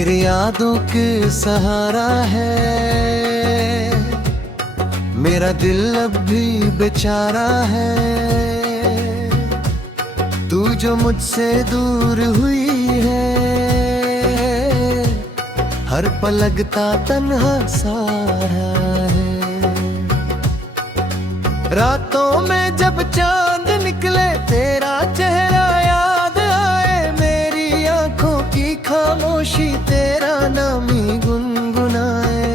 तेरी यादों के सहारा है मेरा दिल अब भी बेचारा है। तू जो मुझसे दूर हुई है हर पल लगता तन्हा सा है। रातों में जब चांद निकले तेरा चेहरा याद आए, मेरी आंखों की खामोशी तेरा नाम ही गुनगुनाए।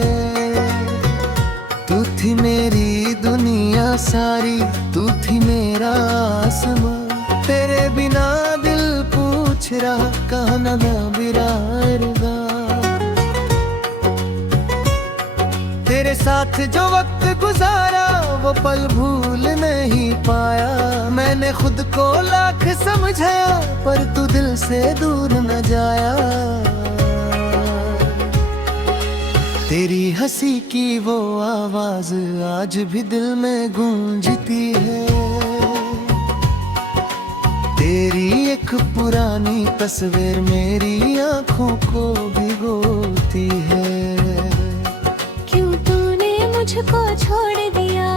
तू थी मेरी दुनिया सारी, तू थी मेरा आसमां, तेरे बिना दिल पूछ रहा कहाँ ना बिराएगा। तेरे साथ जो वक्त गुजारा वो पल भूल नहीं पाया। मैंने खुद को लाख समझाया पर तू दिल से दूर न जाया। तेरी हंसी की वो आवाज आज भी दिल में गूंजती है। तेरी एक पुरानी तस्वीर मेरी आंखों को भिगोती है। मुझको छोड़ दिया,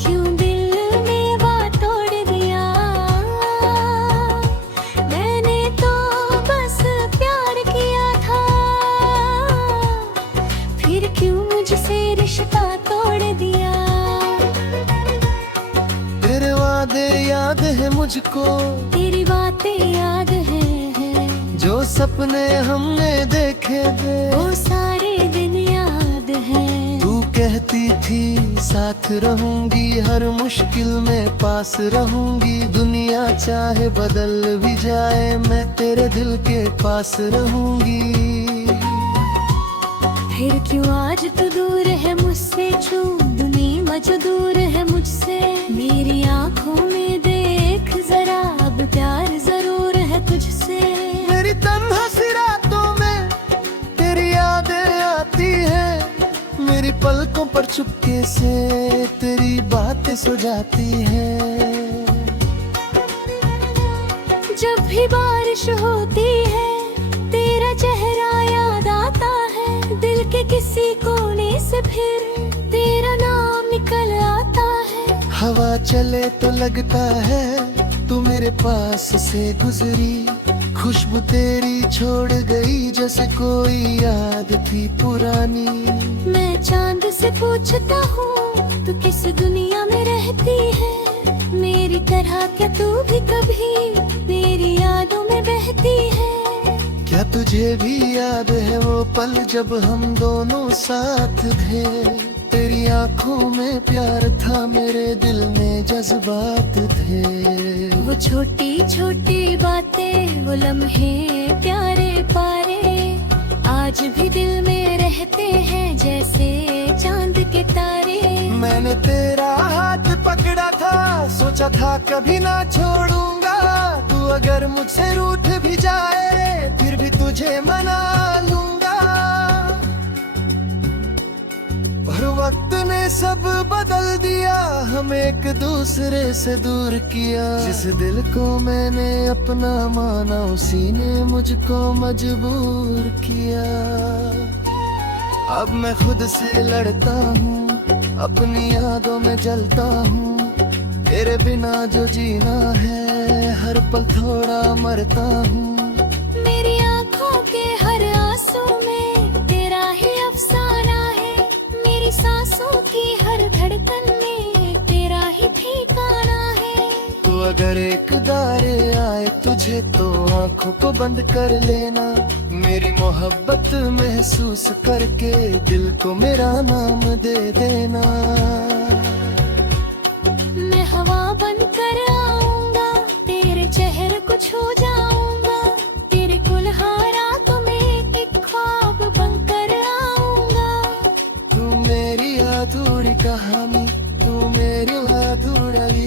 क्यों दिल में बात तोड़ दिया। मैंने तो बस प्यार किया था, फिर क्यों मुझसे रिश्ता तोड़ दिया। तेरे वादे याद है मुझको, तेरी बातें याद है जो सपने हमने देखे थे वो सारे दिन याद है। तू कहती थी साथ रहूंगी, हर मुश्किल में पास रहूंगी। दुनिया चाहे बदल भी जाए मैं तेरे दिल के पास रहूंगी। फिर क्यों आज तू दूर है मुझसे, छू दुनिया जो दूर है मुझसे। मेरी आंखों में देख जरा अब प्यार जरूर है तुझसे। मेरी तन्हा सी रातों में तेरी यादें आती है, मेरी पलकों पर चुपके से तेरी बातें सो जाती है। जब भी बारिश होती है तेरा चेहरा याद आता है। दिल के किसी कोने से फिर तेरा नाम निकल आता है। हवा चले तो लगता है तू मेरे पास से गुजरी। खुशबू तेरी छोड़ गई जैसे कोई याद थी पुरानी। मैं चांद से पूछता हूँ तू किस दुनिया में रहती है। मेरी तरह क्या तू भी कभी मेरी यादों में बहती है। क्या तुझे भी याद है वो पल जब हम दोनों साथ थे। तेरी आंखों में प्यार था मेरे दिल में जज्बात थे। वो छोटी छोटी बातें वो लम्हे प्यारे पारे आज भी दिल में रहते हैं जैसे चांद के तारे। मैंने तेरा हाथ पकड़ा था, सोचा था कभी ना छोड़ूंगा। तू अगर मुझसे रूठ भी जाए फिर भी तुझे मना लूंगा। पर वक्त ने सब बदल दिया, हमें एक दूसरे से दूर किया। जिस दिल को मैंने अपना माना उसी ने मुझको मजबूर किया। अब मैं खुद से लड़ता हूँ, अपनी यादों में जलता हूँ। तेरे बिना जो जीना है हर पल थोड़ा मरता हूँ। मेरी आँखों के हर आंसू में तेरा ही अफसाना है। मेरी सांसों की हर धड़कन में तेरा ही ठिकाना है। तो अगर एक दारे आए तुझे तो आंखों को बंद कर लेना। मेरी मोहब्बत महसूस करके दिल को मेरा नाम दे देना। मैं हवा बन कर आऊंगा, तेरे चेहरे को छू जाऊंगा। तेरे कुल्हारा तो मैं एक ख्वाब बन कर आऊंगा। तू मेरी अधूरी कहानी, तू मेरी अधूरी।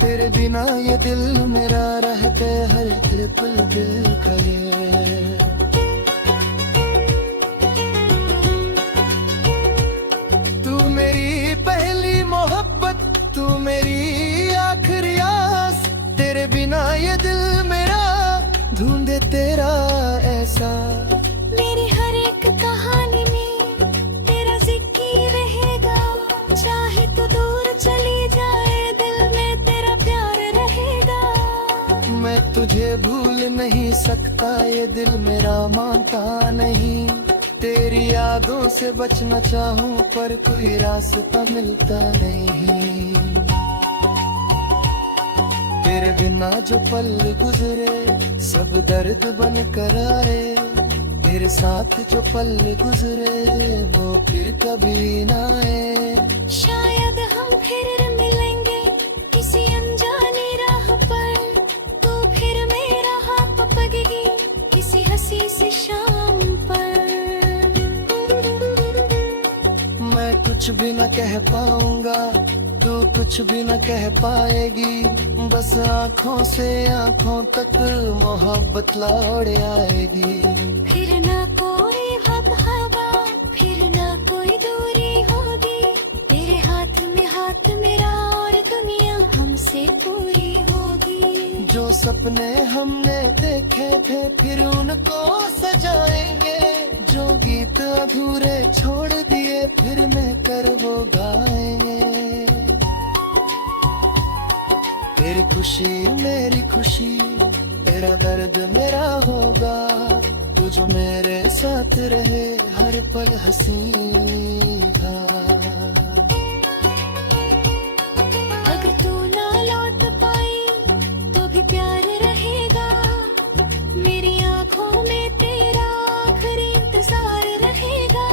तेरे बिना ये दिल मेरा रहते हर पल दिल करे। तू मेरी पहली मोहब्बत, तू मेरी आखिरी आस। तेरे बिना ये दिल मेरा ढूंढे तेरा सा। मेरी हर एक कहानी में तेरा जिक्र रहेगा, चाहे तो दूर चली जाए दिल में तेरा प्यार रहेगा। मैं तुझे भूल नहीं सकता, ये दिल मेरा मानता नहीं। तेरी यादों से बचना चाहूं पर कोई रास्ता मिलता नहीं। तेरे बिना जो पल गुजरे सब दर्द बन कर आए। तेरे साथ जो पल गुजरे वो फिर कभी ना आए। शायद हम फिर मिलेंगे किसी अनजानी राह पर, तू फिर मेरा हाथ पकड़ेगी किसी हंसी सी शाम पर। मैं कुछ भी न कह पाऊंगा, तू कुछ भी न कह पाएगी। बस आँखों से आँखों तक मोहब्बत लौट आएगी। फिर ना कोई हब हवा, फिर ना कोई दूरी होगी। तेरे हाथ में हाथ मेरा और दुनिया हमसे पूरी होगी। जो सपने हमने देखे थे फिर उनको सजाएंगे। जो गीत अधूरे छोड़ दिए फिर मिलकर वो गाएंगे। तेरी खुशी मेरी खुशी, तेरा दर्द मेरा होगा। तू जो मेरे साथ रहे हर पल हंसी था। अगर तू ना लौट पाई तो भी प्यार रहेगा। मेरी आंखों में तेरा आखिरी इंतजार रहेगा।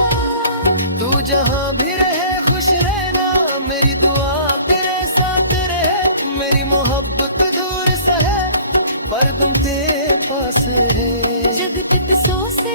तू जहाँ भी रहे खुश रहना, मेरी दुआ तेरे साथ रहे। मेरी मोहब्बत दूर से है पर तुम तेरे पास है। जब तक सो से